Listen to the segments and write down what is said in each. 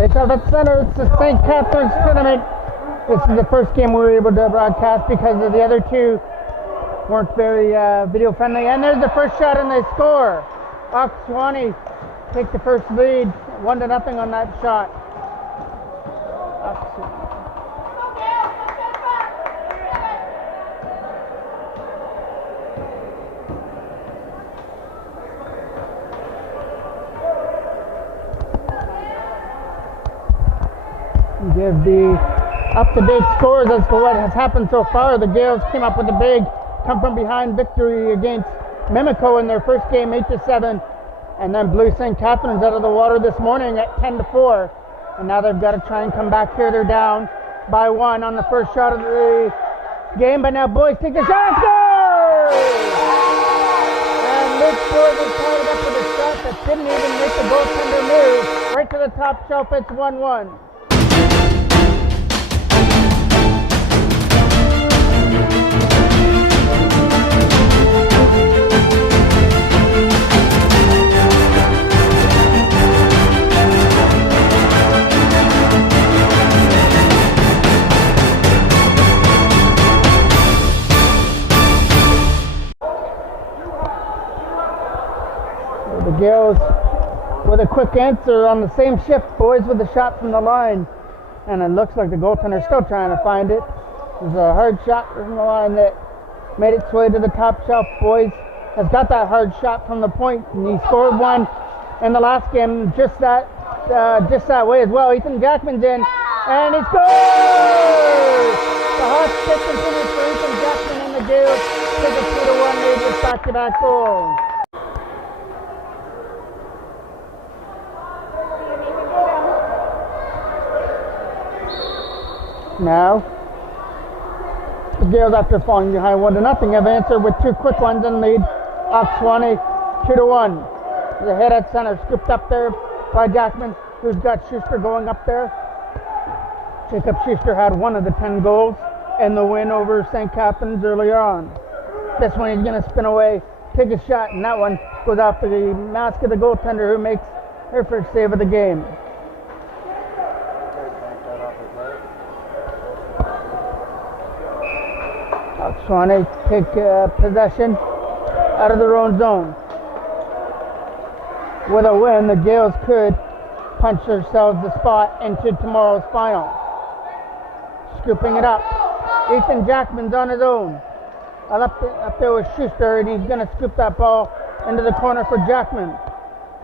It's out at center. It's the St. Catharines tournament. This is the first game we were able to broadcast because of the other two weren't very video friendly. And there's the first shot and they score. Awkwasasne take the first lead, 1-0 on that shot. Give the up-to-date scores as to what has happened so far. The Gaels came up with a big come-from-behind victory against Mimico in their first game, 8-7, and then blew St. Catharines out of the water this morning at 10-4. And now they've got to try and come back here. They're down by 1 on the first shot of the game, but now boys take the shot. Score! And Luke Ford is tied up with a shot that didn't even make the goaltender move. Right to the top shelf. It's 1-1. The Gaels with a quick answer on the same shift, boys, with a shot from the line. And it looks like the goaltender's still trying to find it. There's a hard shot from the line that made its way to the top shelf. Boys has got that hard shot from the point, and he scored one in the last game just that way as well. Ethan Jackman's in, and he scores! The hot stick continues for Ethan Jackman, and the Gaels take a 2-1 lead with back-to-back goals. Now, the Gaels, after falling behind 1-0, have answered with two quick ones and lead. Awkwasasne 2-1. The head at center, scooped up there by Jackman, who's got Schuster going up there. Jacob Schuster had one of the 10 goals in the win over St. Catharines earlier on. This one he's going to spin away, take a shot, and that one goes off the mask of the goaltender, who makes her first save of the game. Awkwasasne take possession out of their own zone. With a win, the Gaels could punch themselves the spot into tomorrow's final. Scooping it up. Ethan Jackman's on his own. Up there with Schuster, and he's going to scoop that ball into the corner for Jackman.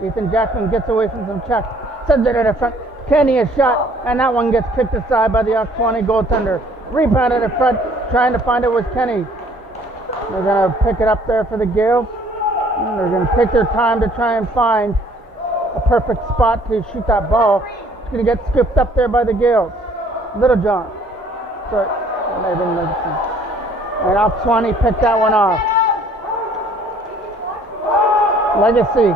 Ethan Jackman gets away from some check, sends it in the front. Kenny a shot, and that one gets kicked aside by the Awkwasasne goaltender. Rebound in the front, trying to find it was Kenny. They're going to pick it up there for the Gaels. And they're going to take their time to try and find a perfect spot to shoot that ball. It's going to get scooped up there by the Gaels. Little John. Sorry, and Awkwasasne picked that one off. Legacy.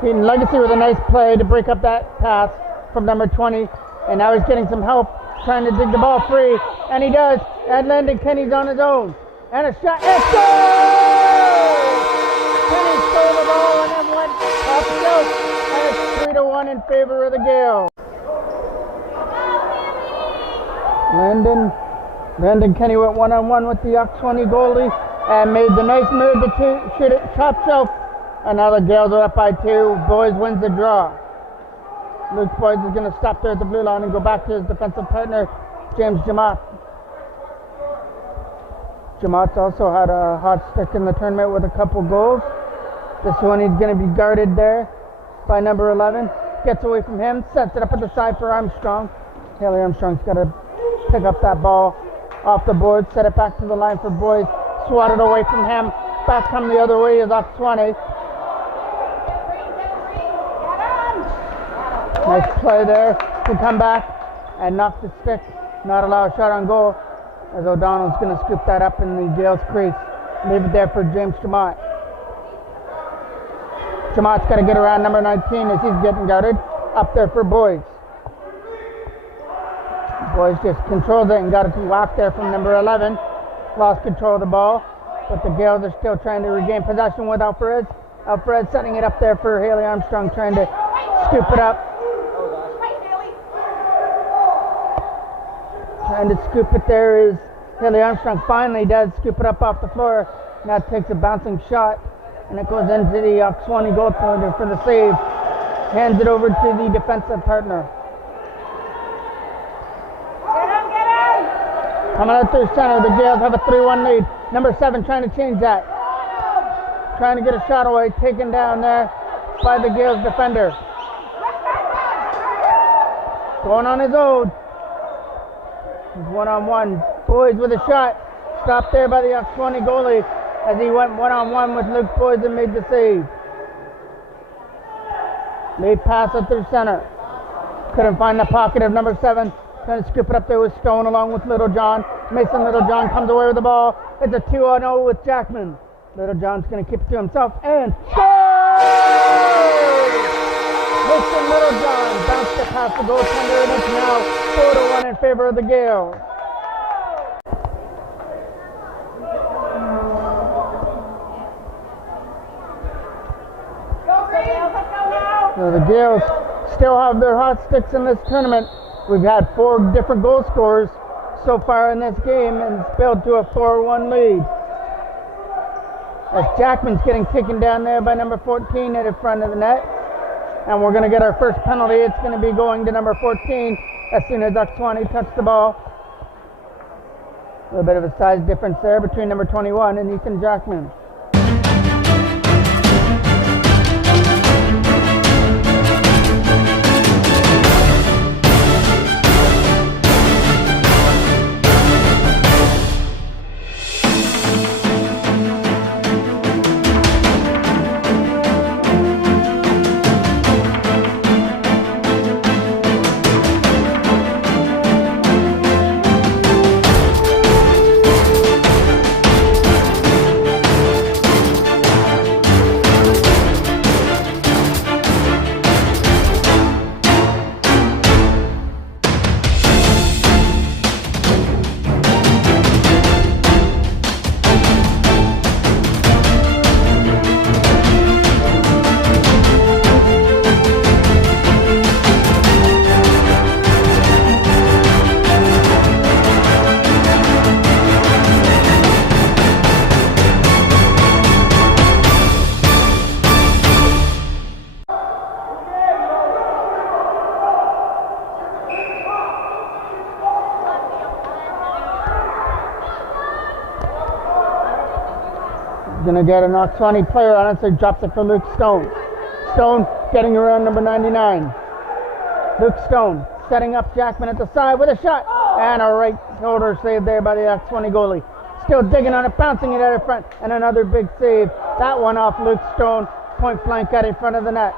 Keaton Legacy with a nice play to break up that pass from number 20. And now he's getting some help, trying to dig the ball free, and he does. And Landon Kenny's on his own, and a shot, and scores! Kenny stole the ball and then went off the shelf, and it's 3-1 in favor of the Gaels. Landon Kenny went one-on-one with the Awkwasasne goalie and made the nice move to shoot it top shelf, and now the Gaels are up by 2. Boys wins the draw. Luke Boyd is going to stop there at the blue line and go back to his defensive partner, James Jamot. Jamot's also had a hot stick in the tournament with a couple goals. This one he's going to be guarded there by number 11. Gets away from him, sets it up at the side for Armstrong. Haley Armstrong's got to pick up that ball off the board, set it back to the line for Boyd. Swatted away from him. Back come the other way is Awkwasasne. Nice play there to come back and knock the stick. Not allow a shot on goal, as O'Donnell's going to scoop that up in the Gaels crease. Leave it there for James Jamot. Jamot's got to get around number 19 as he's getting guarded. Up there for Boys. Boys just controlled it and got it to whack there from number 11. Lost control of the ball, but the Gaels are still trying to regain possession with Alvarez. Alvarez setting it up there for Haley Armstrong, trying to scoop it up. trying to scoop it there is Haley Armstrong. Finally does scoop it up off the floor. Now takes a bouncing shot, and it goes into the Awkwasasne goaltender for the save. Hands it over to the defensive partner. Coming out through center, the Gaels have a 3-1 lead. Number 7 trying to change that. Trying to get a shot away, taken down there by the Gaels defender. Going on his own. He's one-on-one. Boys with a shot. Stopped there by the Awkwasasne goalie as he went one-on-one with Luke Boys and made the save. Late pass up through center. Couldn't find the pocket of number 7. Trying to scoop it up there with Stone along with Little John. Mason Little John comes away with the ball. It's a 2-0 with Jackman. Little John's going to keep it to himself and score! Mason Little John bounced it past the goaltender, and it's now 4-1 in favor of the Gaels. So the Gaels still have their hot sticks in this tournament. We've had 4 different goal scorers so far in this game and it's built to a 4-1 lead. As Jackman's getting taken down there by number 14 at the front of the net. And we're going to get our first penalty. It's going to be going to number 14 as soon as Awkwasasne touch the ball. A little bit of a size difference there between number 21 and Ethan Jackman. Gonna get an Awkwasasne player on it, so he drops it for Luke Stone. Stone getting around number 99. Luke Stone setting up Jackman at the side with a shot. And a right shoulder save there by the Awkwasasne goalie. Still digging on it, bouncing it out in front. And another big save. That one off Luke Stone, point blank out in front of the net.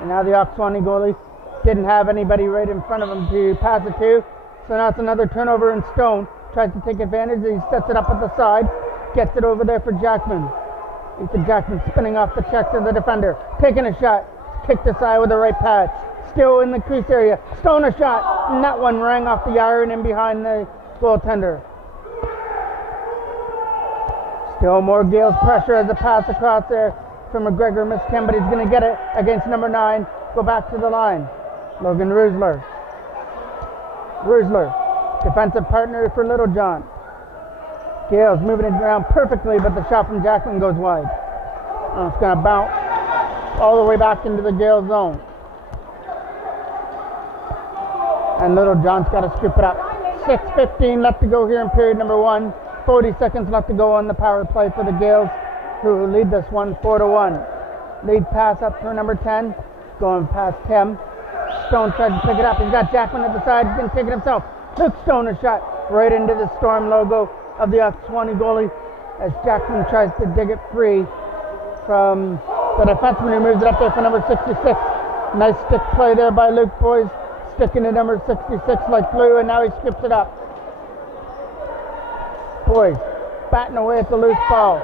And now the Awkwasasne goalie didn't have anybody right in front of him to pass it to. So now it's another turnover, and Stone tries to take advantage. He sets it up at the side. Gets it over there for Jackman. Ethan Jackman spinning off the chest of the defender. Taking a shot. Kicked aside with the right pad. Still in the crease area. Stone a shot. And that one rang off the iron and behind the goaltender. Still more Gaels pressure as a pass across there from McGregor. Missed him, but he's going to get it against number 9. Go back to the line. Logan Rusler. Defensive partner for Little John. Gaels moving it around perfectly, but the shot from Jackman goes wide. It's going to bounce all the way back into the Gaels zone. And Little John's got to scoop it up. 6:15 left to go here in period number 1. 40 seconds left to go on the power play for the Gaels, who lead this one 4-1. Lead pass up for number 10, going past Tim. Stone tries to pick it up. He's got Jackman at the side. He's going to take it himself. Luke Stone a shot right into the Storm logo of the Awkwasasne goalie as Jackman tries to dig it free from the defenseman who moves it up there for number 66. Nice stick play there by Luke Boys, sticking to number 66 like glue, and now he skips it up. Boys batting away at the loose ball,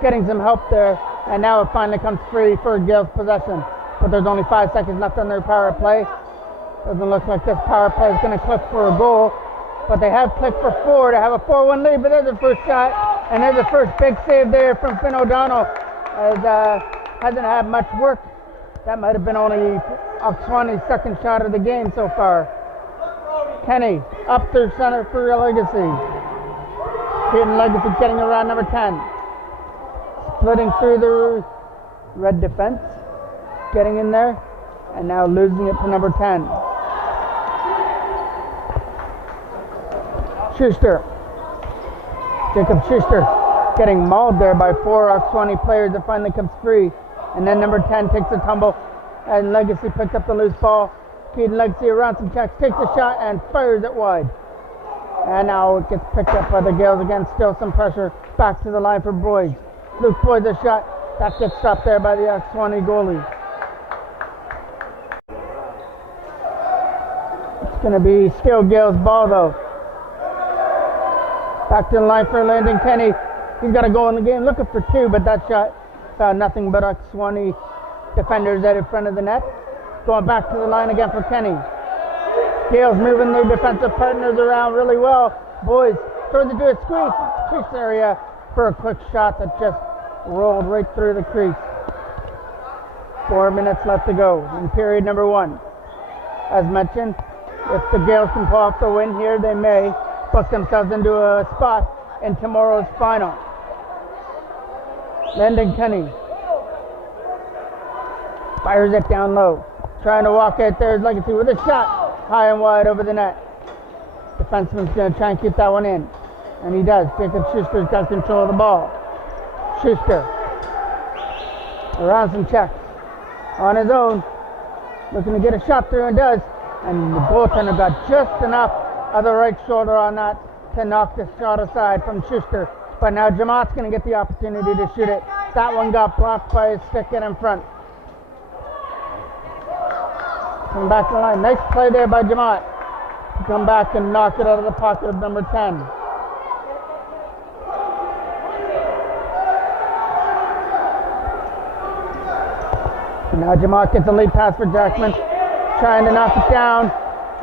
getting some help there, and now it finally comes free for Gaels possession. But there's only 5 seconds left on their power play. Doesn't look like this power play is going to click for a goal. But they have clicked for 4 to have a 4-1 lead. But there's the first shot, and there's the first big save there from Finn O'Donnell. As hasn't had much work. That might have been only Awkwasasne's second shot of the game so far. Kenny up through center for Legacy. Keaton Legacy getting around number 10. Splitting through the red defense. Getting in there. And now losing it to number 10. Schuster. Jacob Schuster getting mauled there by 4 Awkwasasne players that finally comes free. And then number 10 takes a tumble. And Legacy picked up the loose ball. Keaton Legacy around some checks, takes a shot and fires it wide. And now it gets picked up by the Gaels again. Still some pressure. Back to the line for Boyd. Luke Boyd a shot. That gets stopped there by the Awkwasasne goalie. It's going to be still Gaels' ball though. Back to the line for Landon Kenny. He's got a goal in the game. Looking for 2, but that shot found nothing but Awkwasasne defenders out in front of the net. Going back to the line again for Kenny. Gaels moving their defensive partners around really well. Boys throws it to a crease area for a quick shot that just rolled right through the crease. 4 minutes left to go in period number 1. As mentioned, if the Gaels can pull off the win here, they may book themselves into a spot in tomorrow's final. Landon Kenny fires it down low. Trying to walk it there, Legacy with a shot high and wide over the net. Defenseman's going to try and keep that one in. And he does. Jacob Schuster's got control of the ball. Schuster around some checks. On his own. Looking to get a shot through and does. And the goaltender got just enough of the right shoulder on that to knock the shot aside from Schuster. But now Jamat's going to get the opportunity to shoot it. That one got blocked by his stick in front. Come back to the line. Nice play there by Jamat. Come back and knock it out of the pocket of number 10. And now Jamat gets a lead pass for Jackman. Trying to knock it down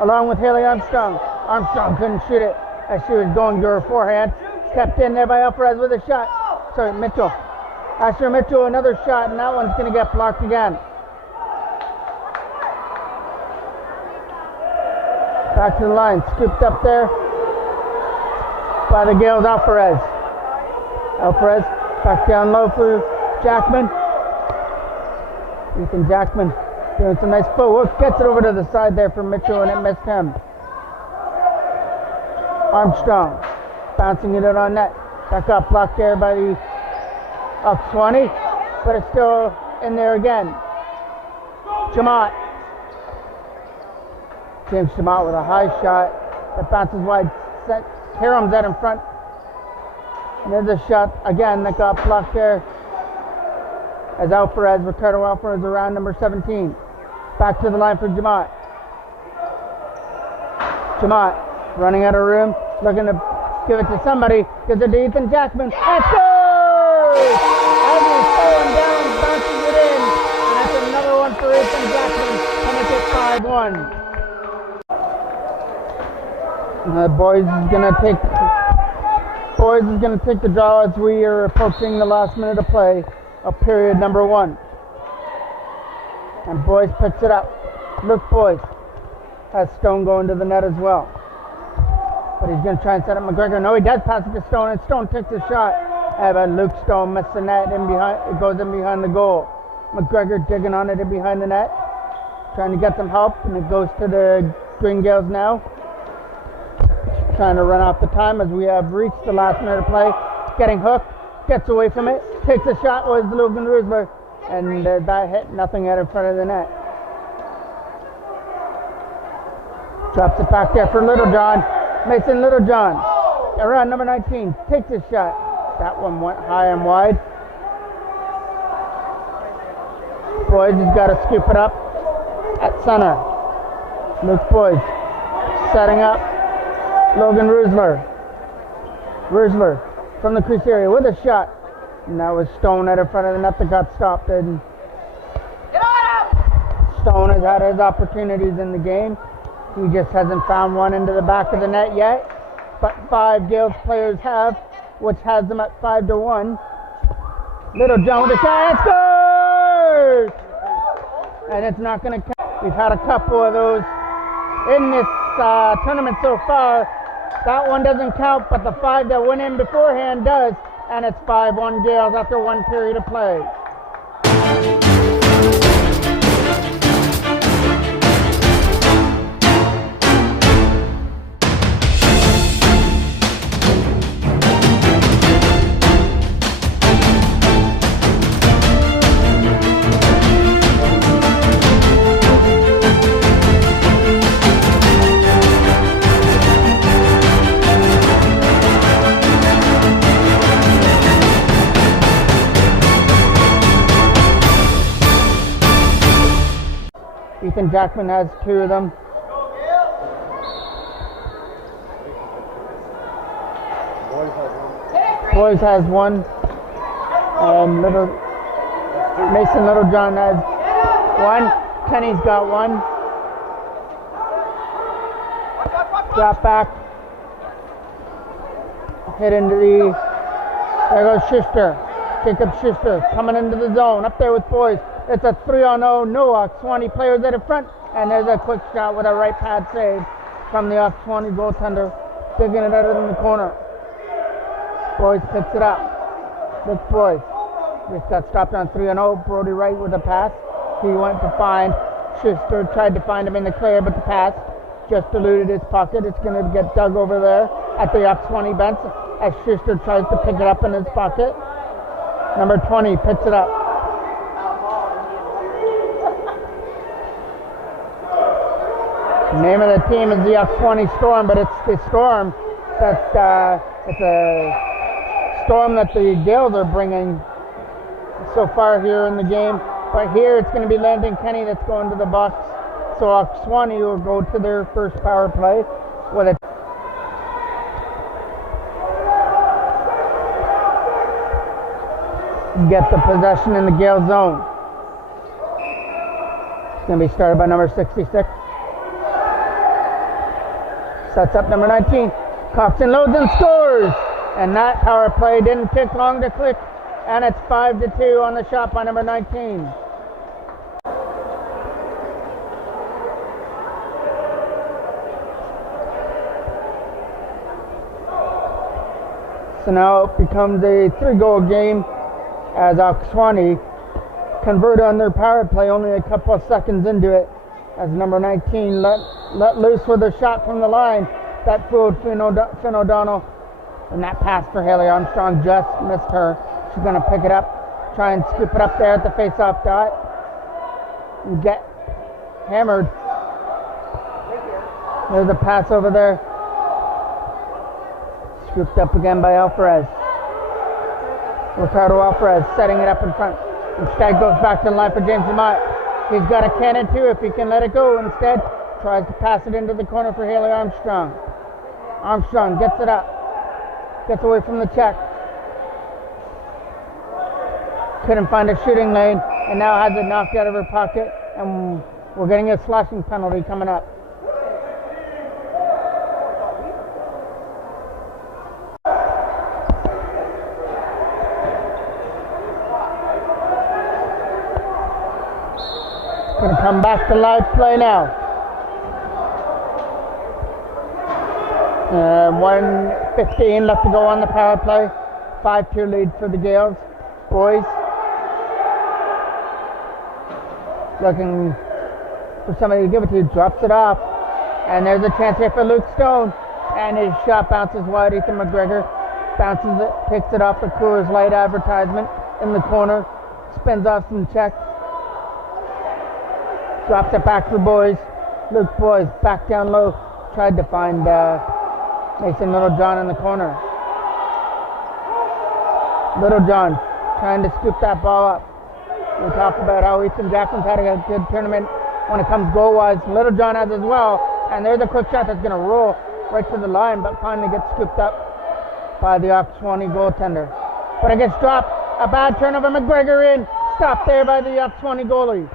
along with Haley Armstrong. Armstrong couldn't shoot it as she was going to her forehand. Stepped in there by Alvarez with a shot. Sorry, Mitchell. Asher Mitchell, another shot, and that one's going to get blocked again. Back to the line, scooped up there by the Gaels, Alvarez. Alvarez back down low for Jackman. Ethan Jackman doing some nice footwork. Gets it over to the side there for Mitchell, and it missed him. Armstrong bouncing it out on net. That got blocked there by the Awkwasasne, but it's still in there again. Jamat. James Jamat with a high shot that bounces wide. Hiram's out in front. And there's a shot again that got blocked there as Ricardo Alvarez around number 17. Back to the line for Jamat. Jamat running out of room, looking to give it to somebody. Gives it to Ethan Jackman. And scores! As he's falling down, bounces it in. And that's another one for Ethan Jackman to make it 5-1. Boys is gonna take the draw as we are approaching the last minute of play of period number 1. And Boys picks it up. Luke Boys has Stone going to the net as well. But he's gonna try and set up McGregor. No, he does pass it to Stone, and Stone takes a shot. But Luke Stone missed the net in behind. It goes in behind the goal. McGregor digging on it in behind the net, trying to get some help, and it goes to the Green Gaels now. Trying to run off the time as we have reached the last minute of play. Getting hooked, gets away from it, takes a shot with Logan Roosberg, and that hit nothing out in front of the net. Drops it back there for Littlejohn. Mason Littlejohn, around number 19, takes a shot. That one went high and wide. Boyd has got to scoop it up at center. Luke Boyd setting up. Logan Roosler from the crease area with a shot. And that was Stone out in front of the net that got stopped. And Stone has had his opportunities in the game. He just hasn't found one into the back of the net yet. But 5 Gaels players have, which has them at 5-1. Littlejohn with a shot and scores! And it's not going to count. We've had a couple of those in this tournament so far. That one doesn't count, but the 5 that went in beforehand does, and it's 5-1 Gaels after 1 period of play. Ethan Jackman has 2 of them. Boys has 1. And Mason Littlejohn has 1. Kenny's got 1. Drop back. Hit into the... There goes Schuster. Jacob Schuster coming into the zone. Up there with boys. It's a 3-on-0, no Awkwasasne players at the front, and there's a quick shot with a right pad save from the Awkwasasne goaltender, digging it out in the corner. Boys picks it up. This boys. Just got stopped on 3-0. Brody Wright with a pass. He went to find Schuster, tried to find him in the clear, but the pass just eluded his pocket. It's going to get dug over there at the Awkwasasne bench as Schuster tries to pick it up in his pocket. Number 20 picks it up. The name of the team is the Awkwasasne Storm, but it's the Storm that it's a storm that the Gaels are bringing so far here in the game. But here it's going to be Landon Kenny that's going to the box. So Awkwasasne will go to their first power play with it. Get the possession in the Gael zone. It's going to be started by number 66. Sets up number 19. Coxon loads and scores. And that power play didn't take long to click. And it's 5-2 on the shot by number 19. So now it becomes a 3-goal game as Awkwasasne convert on their power play only a couple of seconds into it. As number 19 let loose with a shot from the line. That fooled Finn O'Donnell. And that pass for Haley Armstrong just missed her. She's going to pick it up, try and scoop it up there at the face-off dot. And get hammered. There's a pass over there. Scooped up again by Alvarez. Ricardo Alvarez setting it up in front. Instead goes back to the line for James Lamont. He's got a cannon too if he can let it go. Instead, tries to pass it into the corner for Haley Armstrong. Armstrong gets it up. Gets away from the check. Couldn't find a shooting lane and now has it knocked out of her pocket. And we're getting a slashing penalty coming up. Going to come back to live play now. 1:15 left to go on the power play. 5-2 lead for the Gaels. Boys looking for somebody to give it to. Drops it off. And there's a chance here for Luke Stone. And his shot bounces wide. Ethan McGregor bounces it, picks it off the Coors Light advertisement in the corner. Spins off some checks. Drops it back for Boys. Luke Boys back down low. Tried to find Mason Littlejohn in the corner. Littlejohn trying to scoop that ball up. We talked about how Ethan Jackson's had a good tournament when it comes goal-wise. Littlejohn has as well. And there's a quick shot that's going to roll right to the line, but finally gets scooped up by the Awkwasasne goaltender. But it gets dropped. A bad turnover. McGregor in. Stopped there by the Awkwasasne goalie.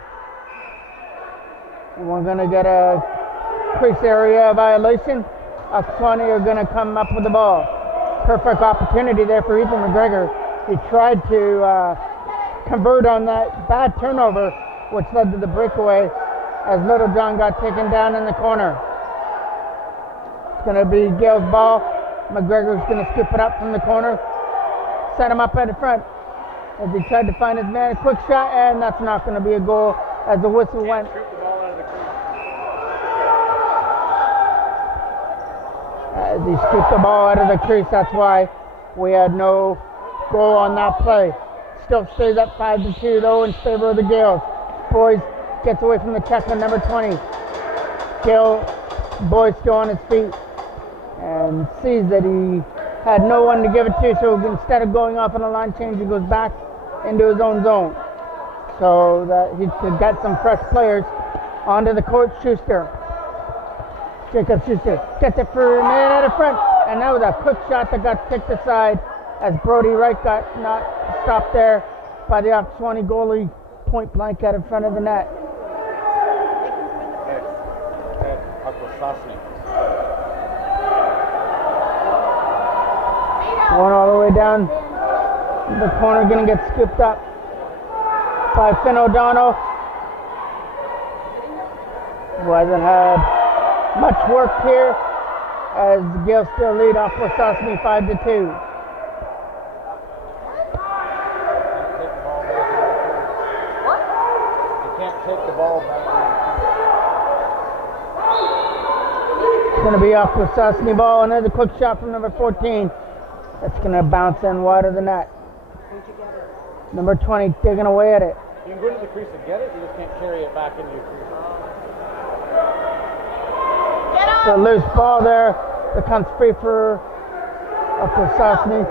And we're going to get a crease area violation. Awkwasasne are going to come up with the ball. Perfect opportunity there for Ethan McGregor. He tried to convert on that bad turnover, which led to the breakaway as Littlejohn got taken down in the corner. going to be Gaels' ball. McGregor's going to scoop it up from the corner. Set him up at the front. As he tried to find his man, a quick shot, and that's not going to be a goal as the whistle went. As he scooped the ball out of the crease, that's why we had no goal on that play. Still stays up 5-2 though in favor of the Gaels. Boys gets away from the check on number 20. Boys still on his feet and sees that he had no one to give it to, so instead of going off on a line change, he goes back into his own zone so that he could get some fresh players onto the court. Jacob Schuster gets it for a man at the front, and that was a quick shot that got kicked aside as Brody Wright got not stopped there by the Awkwasasne goalie point blank out in front of the net. Awkwasasne. Going all the way down the corner, going to get scooped up by Finn O'Donnell, who hasn't had much work here as the Gaels still lead Awkwasasne 5-2. Take the ball back. It's going to be Awkwasasne ball. Another quick shot from number 14. That's going to bounce in wide of the net. Number 20 digging away at it. You can go to the crease and get it, you just can't carry it back into your crease. It's a loose ball there that comes free for Awkwasasne.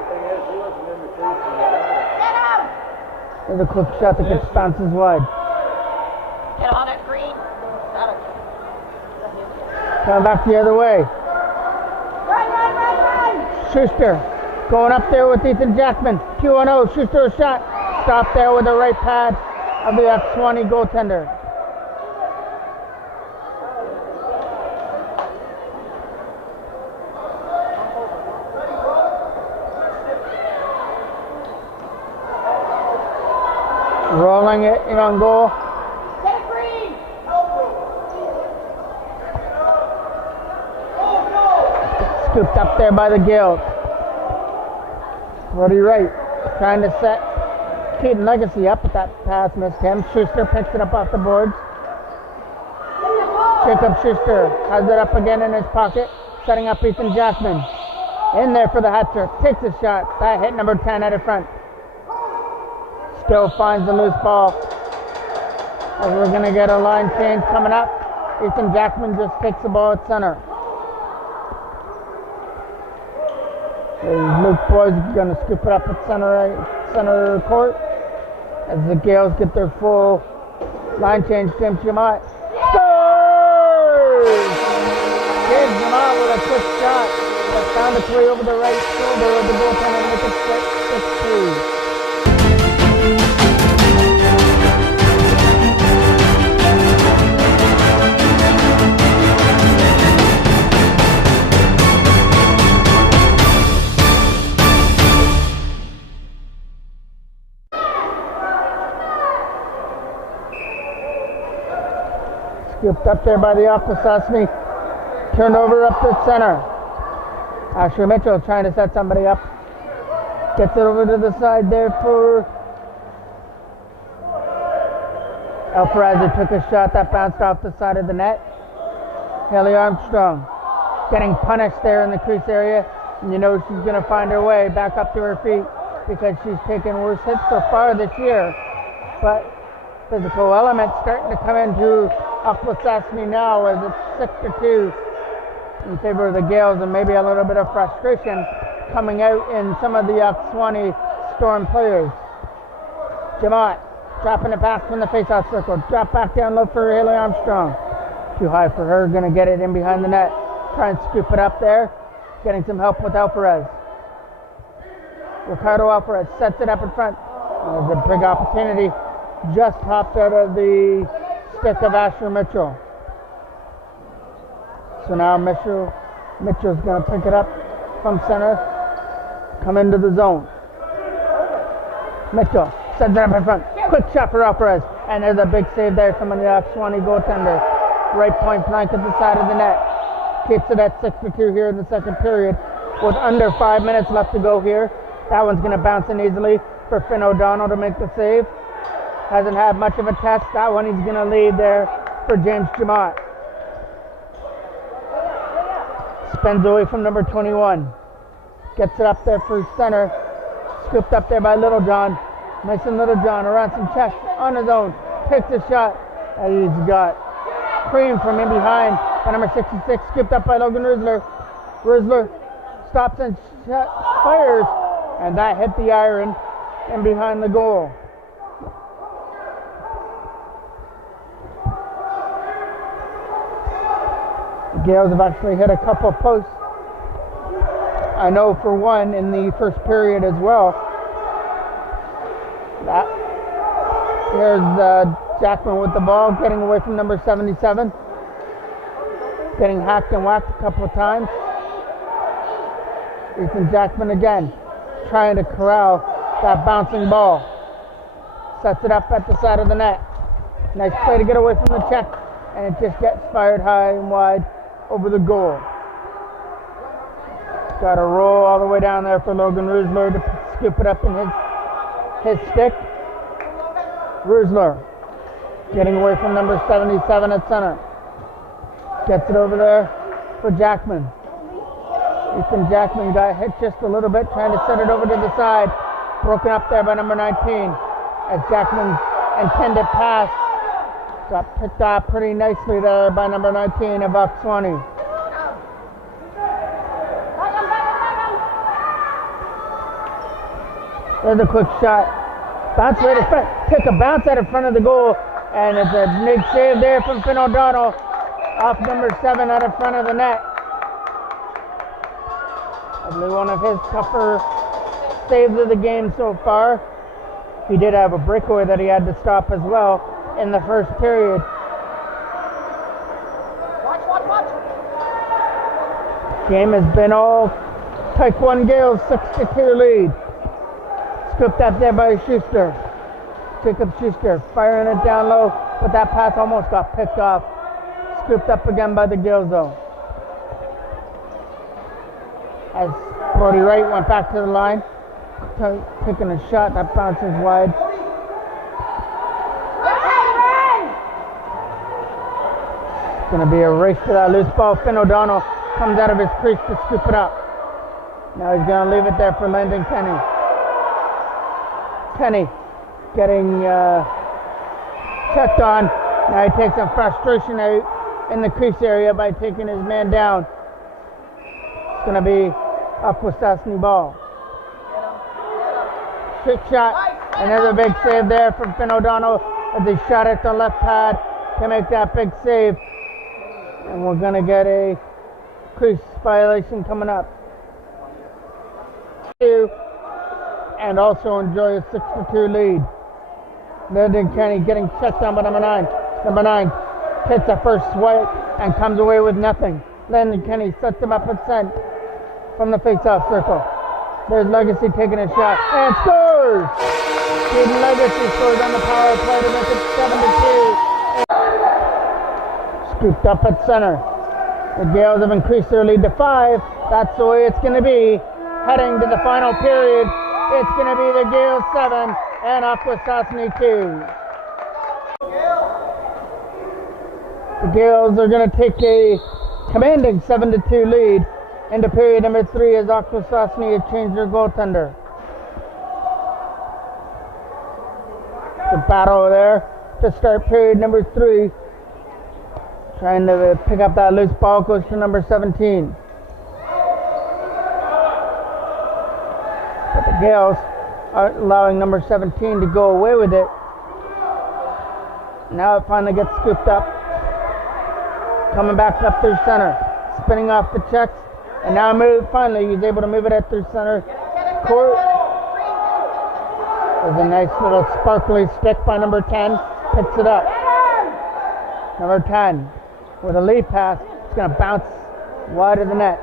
There's a quick shot that gets bounces wide. Get on it, Green. Coming back the other way. Run. Schuster going up there with Ethan Jackman. 2-0. Schuster a shot. Stop there with the right pad of the Awkwasasne goaltender. Rolling it in on goal. Scooped up there by the Gaels. Brody Wright trying to set Keaton Legacy up, but that pass missed him. Schuster picks it up off the boards. Jacob Schuster has it up again in his pocket, setting up Ethan Jackman. In there for the hat trick. Takes a shot. That hit number 10 at the front. Still finds the loose ball. As we're going to get a line change coming up. Ethan Jackman just takes the ball at center. Luke Boyd's going to scoop it up at center court as the Gaels get their full line change. James Jamot scores! James Jamot with a quick shot that found its way over the right shoulder of the goaltender and make it 6-3. Scooped up there by the Awkwasasne. Turned over up the center. Asher Mitchell trying to set somebody up. Gets it over to the side there for Alvarez, who took a shot that bounced off the side of the net. Haley Armstrong getting punished there in the crease area. And you know she's going to find her way back up to her feet because she's taken worse hits so far this year. But physical element starting to come into Awkwasasne now as it's 6-2 in favor of the Gaels, and maybe a little bit of frustration coming out in some of the Awkwasasne Storm players. Jamot dropping it back from the faceoff circle. Drop back down low for Haley Armstrong. Too high for her, gonna get it in behind the net. Try and scoop it up there. Getting some help with Alvarez. Ricardo Alvarez sets it up in front. There's a big opportunity. Just popped out of the stick of Asher Mitchell. So now Mitchell's going to pick it up from center, come into the zone. Mitchell sets it up in front. Quick shot for Alvarez. And there's a big save there from the Awkwasasne goaltender. Right point blank at the side of the net. Keeps it at 6-2 here in the second period with under 5 minutes left to go here. That one's going to bounce in easily for Finn O'Donnell to make the save. Hasn't had much of a test. That one he's going to lead there for James Jamont. Spins away from number 21. Gets it up there for center. Scooped up there by Littlejohn. Mason Littlejohn around some checks on his own. Takes a shot. And he's got cream from in behind by number 66. Scooped up by Logan Rizzler. Rizzler stops and fires. And that hit the iron and behind the goal. The Gaels have actually hit a couple of posts. I know for one in the first period as well. Here's Jackman with the ball, getting away from number 77. Getting hacked and whacked a couple of times. Ethan Jackman again, trying to corral that bouncing ball. Sets it up at the side of the net. Nice play to get away from the check, and it just gets fired high and wide over the goal. Got to roll all the way down there for Logan Rizzler to scoop it up in his stick. Rizzler getting away from number 77 at center. Gets it over there for Jackman. Ethan Jackman got hit just a little bit, trying to set it over to the side. Broken up there by number 19 as Jackman's intended pass got picked up pretty nicely there by number 19 of Awkwasasne. There's a quick shot. Bounce right in front. Take a bounce out in front of the goal. And it's a big save there from Finn O'Donnell off number 7 out in front of the net. Probably one of his tougher saves of the game so far. He did have a breakaway that he had to stop as well in the first period. Watch. Game has been all Type 1 Gaels 6-2 lead. Scooped up there by Schuster. Jacob Schuster firing it down low, but that pass almost got picked off. Scooped up again by the Gaels though. As Brody Wright went back to the line, taking a shot that bounces wide. It's going to be a race to that loose ball. Finn O'Donnell comes out of his crease to scoop it up. Now he's going to leave it there for Landon Kenny. Kenny getting checked on. Now he takes some frustration out in the crease area by taking his man down. It's going to be Awkwasasne ball. Quick shot. Another big save there from Finn O'Donnell as he shot at the left pad to make that big save. And we're going to get a crease violation coming up. And also enjoy a 6-2 lead. Landon Kenny getting checked down by number 9. Number 9 hits a first swipe and comes away with nothing. Landon Kenny sets him up at center from the face-off circle. There's Legacy taking a shot and scores! Stephen Legacy scores on the power play to make it 7-2. Scooped up at center. The Gaels have increased their lead to 5. That's the way it's going to be. Heading to the final period, it's going to be the Gaels 7 and Awkwasasne 2. The Gaels are going to take a commanding 7-2 lead into period number 3 as Awkwasasne has changed their goaltender. The battle there to start period number 3. Trying to pick up that loose ball goes to number 17. But the Gaels are allowing number 17 to go away with it. Now it finally gets scooped up. Coming back up through center. Spinning off the checks. And now finally he's able to move it at through center court. There's a nice little sparkly stick by number 10. Picks it up. Number 10 with a lead pass. It's going to bounce wide of the net.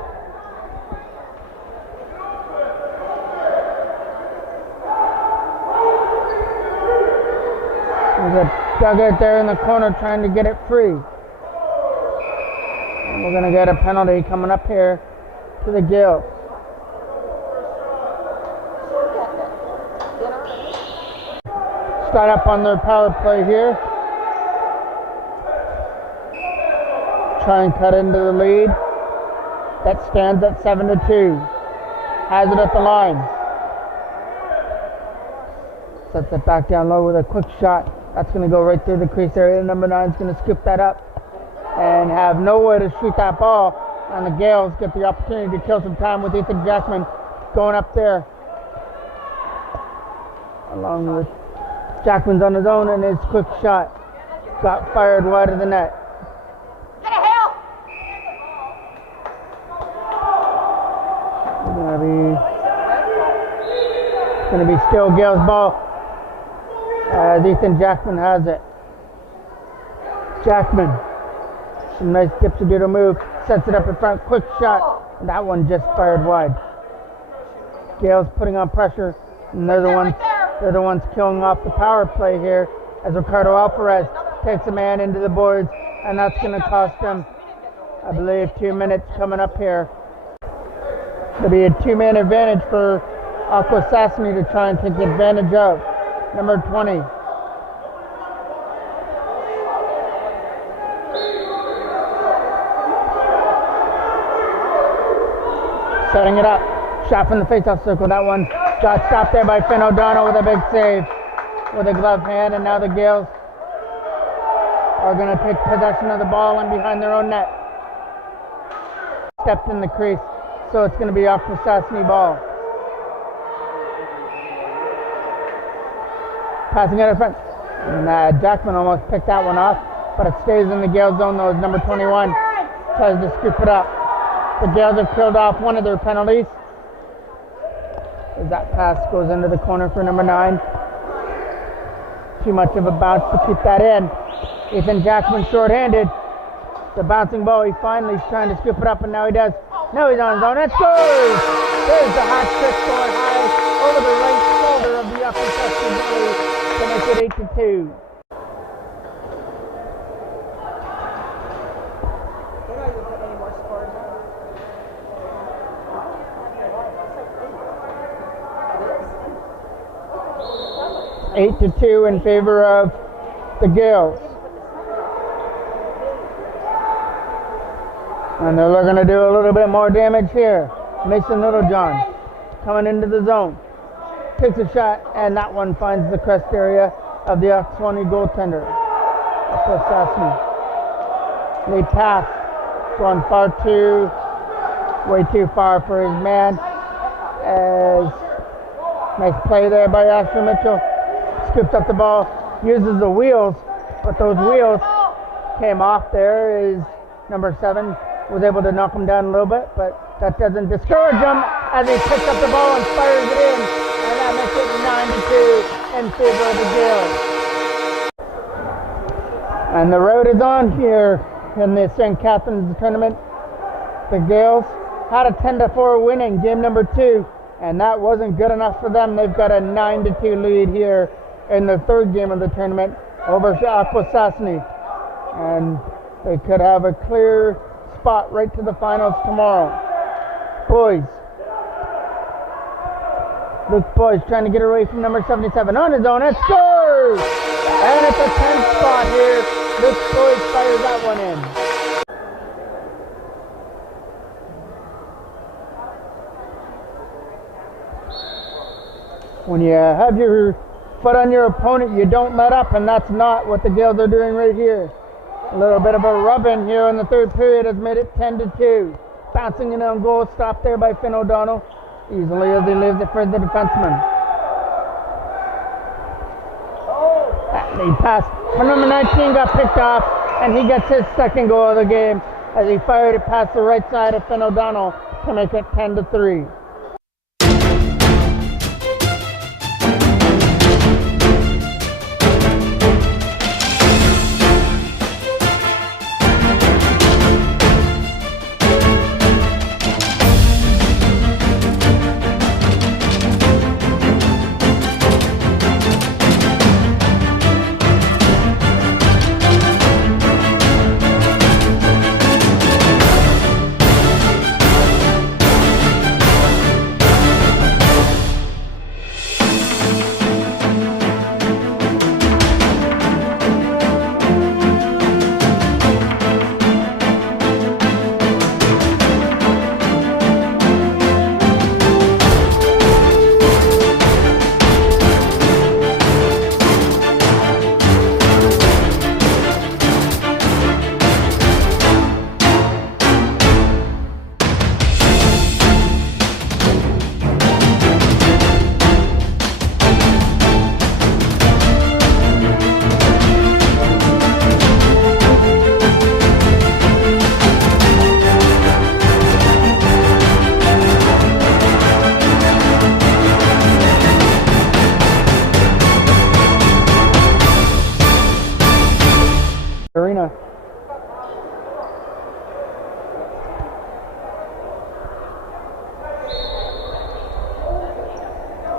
There's a dugout there in the corner trying to get it free. And we're going to get a penalty coming up here to the Gaels. Start up on their power play here. Try and cut into the lead. That stands at 7-2. Has it at the line. Sets it back down low with a quick shot. That's going to go right through the crease area. Number 9 is going to scoop that up and have nowhere to shoot that ball. And the Gaels get the opportunity to kill some time with Ethan Jackman going up there. Along with Jackman's on his own, and his quick shot got fired wide of the net. It's going to be still Gaels' ball as Ethan Jackman has it. Jackman, some nice dipsy-doodle move, sets it up in front, quick shot, and that one just fired wide. Gaels putting on pressure, and they're the ones killing off the power play here as Ricardo Alvarez takes a man into the boards, and that's going to cost them, I believe, 2 minutes coming up here. It'll be a 2-man advantage for Awkwasasne to try and take advantage of. Number 20. Setting it up. Shot from the faceoff circle. That one got stopped there by Finn O'Donnell with a big save with a glove hand, and now the Gaels are going to take possession of the ball and behind their own net. Stepped in the crease, so it's going to be Awkwasasne ball. Passing it in front. And Jackman almost picked that one off, but it stays in the Gaels zone though as number 21 tries to scoop it up. The Gaels have killed off one of their penalties as that pass goes into the corner for number 9. Too much of a bounce to keep that in. Ethan Jackman short-handed. The bouncing ball, he finally is trying to scoop it up, and now he does. Now he's on his own. It scores! There's the hot trick going high over the right shoulder of the Awkwasasne goalie to make it 8-2. Eight to 2 in favor of the Gaels. And they're looking to do a little bit more damage here. Mason Littlejohn coming into the zone. Takes a shot, and that one finds the crest area of the Awkwasasne goaltender. Awkwasasne. Lead pass. Going way too far for his man. As nice play there by Asher Mitchell. Scoops up the ball, uses the wheels, but those wheels came off there as number 7 was able to knock him down a little bit, but that doesn't discourage him as he picks up the ball and fires it in, and that makes it 9-2 in favor of the Gaels. And the road is on here in the St. Catharines tournament. The Gaels had a 10-4 win in game number 2, and that wasn't good enough for them. They've got a 9-2 lead here in the third game of the tournament over Awkwasasne, and they could have a clear spot right to the finals tomorrow. Boys. Luke Boys trying to get away from number 77 on his own. It scores! And it's a 10th spot here. Luke Boys fires that one in. When you have your foot on your opponent, you don't let up, and that's not what the Gaels are doing right here. A little bit of a rub-in here in the third period has made it 10-2. Bouncing in on goal, stopped there by Finn O'Donnell, easily as he leaves it for the defenseman. That lead pass from number 19 got picked off, and he gets his second goal of the game as he fired it past the right side of Finn O'Donnell to make it 10-3.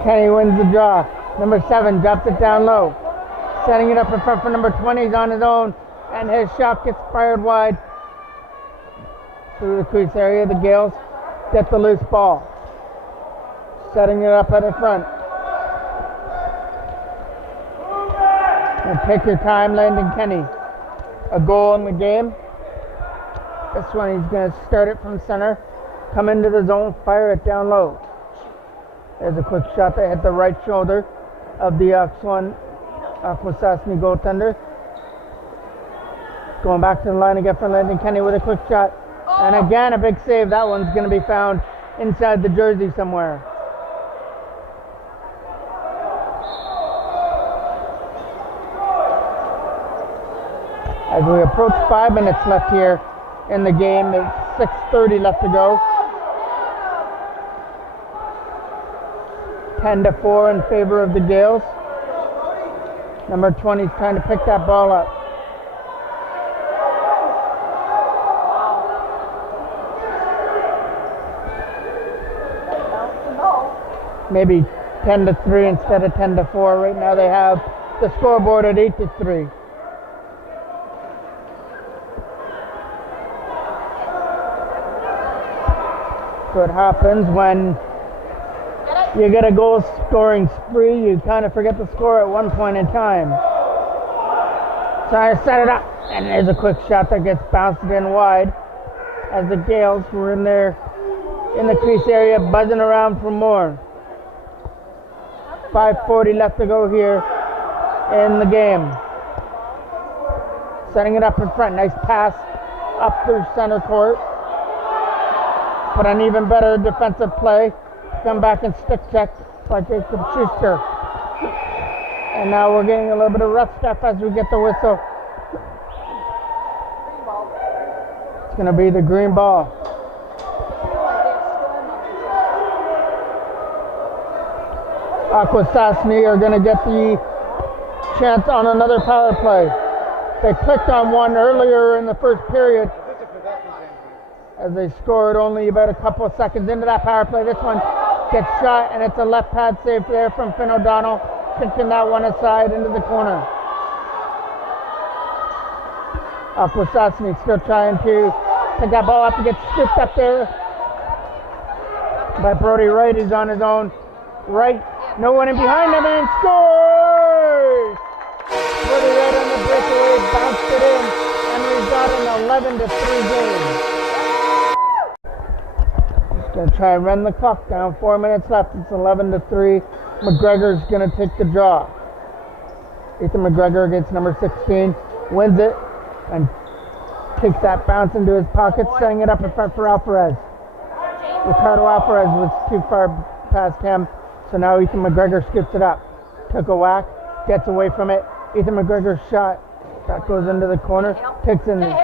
Kenny wins the draw. Number 7 drops it down low. Setting it up in front for number 20. He's on his own. And his shot gets fired wide. Through the crease area. The Gaels get the loose ball. Setting it up at the front. And take your time, Landon Kenny. A goal in the game. This one he's going to start it from center. Come into the zone, fire it down low. There's a quick shot that hit the right shoulder of the Awkwasasne goaltender. Going back to the line again for Landon Kenny with a quick shot. And again, a big save. That one's going to be found inside the jersey somewhere. As we approach 5 minutes left here in the game, there's 6:30 left to go. 10-4 in favor of the Gaels. Number 20 is trying to pick that ball up. Maybe 10-3 instead of 10-4. Right now they have the scoreboard at 8-3. So it happens when you get a goal scoring spree, you kind of forget the score at one point in time. So I set it up, and there's a quick shot that gets bounced in wide as the Gaels were in there in the crease area buzzing around for more. 5:40 left to go here in the game. Setting it up in front, nice pass up through center court. But an even better defensive play. Come back and stick check by Jacob Schuster. And now we're getting a little bit of rough stuff as we get the whistle. It's going to be the green ball. Awkwasasne are going to get the chance on another power play. They clicked on one earlier in the first period, as they scored only about a couple of seconds into that power play. This one gets shot, and it's a left pad save there from Finn O'Donnell, pinching that one aside into the corner. Awkwasasne still trying to pick that ball up and get scooped up there by Brody Wright. He's on his own right. No one in behind him, and scores! Brody Wright on the breakaway, bounced it in, and we've got an 11-3 game. Going to try and run the clock down. 4 minutes left. It's 11-3. McGregor's going to take the draw. Ethan McGregor against number 16. Wins it and takes that bounce into his pocket, setting it up in front for Alvarez. Ricardo Alvarez was too far past him, so now Ethan McGregor skips it up. Took a whack, gets away from it. Ethan McGregor's shot. That goes into the corner. Takes in the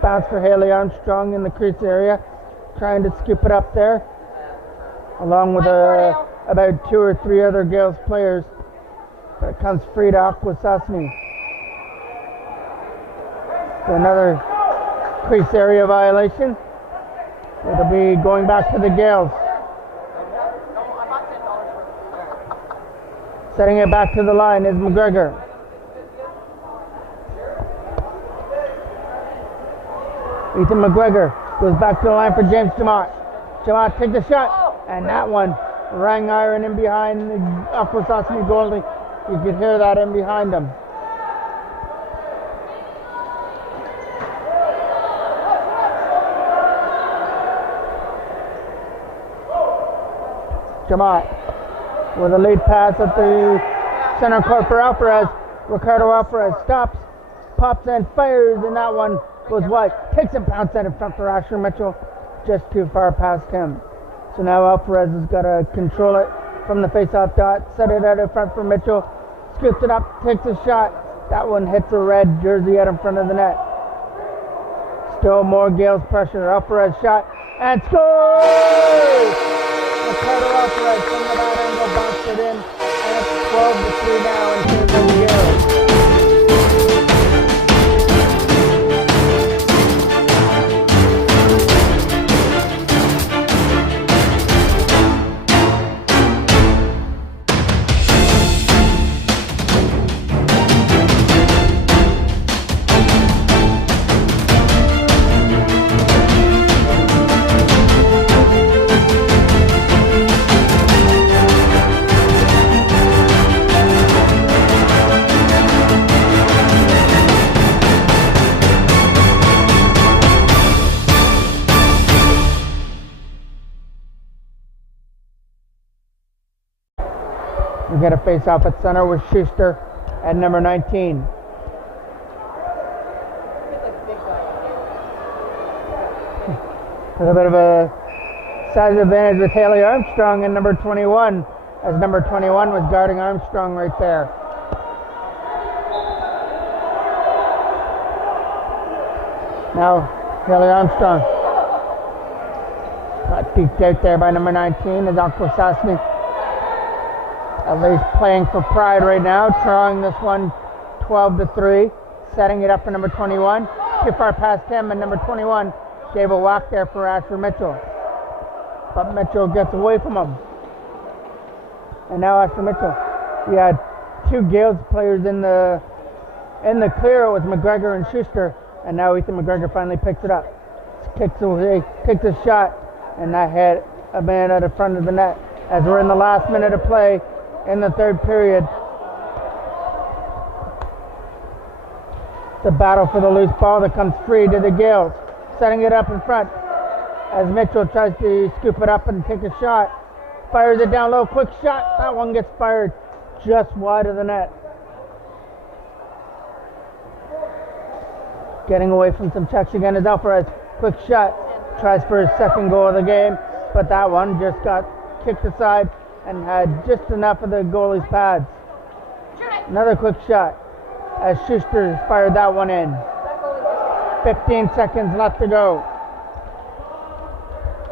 bounce for Haley Armstrong in the crease area. Trying to scoop it up there, along with about 2 or 3 other Gaels players. But it comes free to Awkwasasne. So another crease area violation. It'll be going back to the Gaels. Setting it back to the line is McGregor. Ethan McGregor goes back to the line for James Jamot. Jamot takes a shot, and that one rang iron in behind the Awkwasasne goalie. You could hear that in behind him. Jamot with a lead pass at the center court for Alvarez. Ricardo Alvarez stops, pops and fires, and that one goes wide. Takes a bounce out in front for Asher Mitchell, just too far past him. So now Alvarez has got to control it from the face-off dot, set it out in front for Mitchell, scoops it up, takes a shot. That one hits a red jersey out in front of the net. Still more Gaels pressure. Alvarez shot and scores! Ricardo Alvarez from the bad angle bounced it in, and it's 12-3 now in favor of the Gaels. We get a face off at center with Schuster at number 19. A little bit of a size advantage with Haley Armstrong and number 21, as number 21 was guarding Armstrong right there. Now, Haley Armstrong got peeked out there by number 19 as Awkwasasne at least playing for pride right now, throwing this one 12-3, setting it up for number 21. Too far past him, and number 21 gave a walk there for Asher Mitchell. But Mitchell gets away from him. And now Asher Mitchell. He had two Gaels players in the clear. It was McGregor and Schuster. And now Ethan McGregor finally picks it up. Kicks away, kicks a shot, and that hit a man at the front of the net. As we're in the last minute of play in the third period. The battle for the loose ball that comes free to the Gaels. Setting it up in front as Mitchell tries to scoop it up and take a shot. Fires it down low, quick shot. That one gets fired just wide of the net. Getting away from some checks again is Alvarez. Quick shot. Tries for his second goal of the game, but that one just got kicked aside and had just enough of the goalie's pads. Another quick shot as Schuster fired that one in. 15 seconds left to go.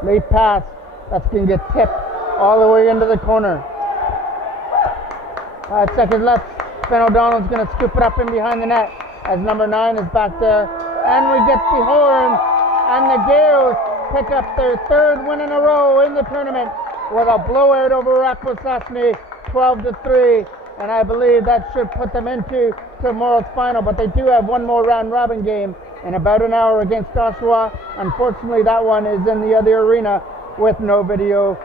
Late pass. That's going to get tipped all the way into the corner. 5 seconds left. Ben O'Donnell's going to scoop it up in behind the net as number 9 is back there. And we get the horn. And the Gaels pick up their third win in a row in the tournament with a blowout over Awkwasasne, 12-3. And I believe that should put them into tomorrow's final. But they do have one more round robin game in about an hour against Oshawa. Unfortunately, that one is in the other arena with no video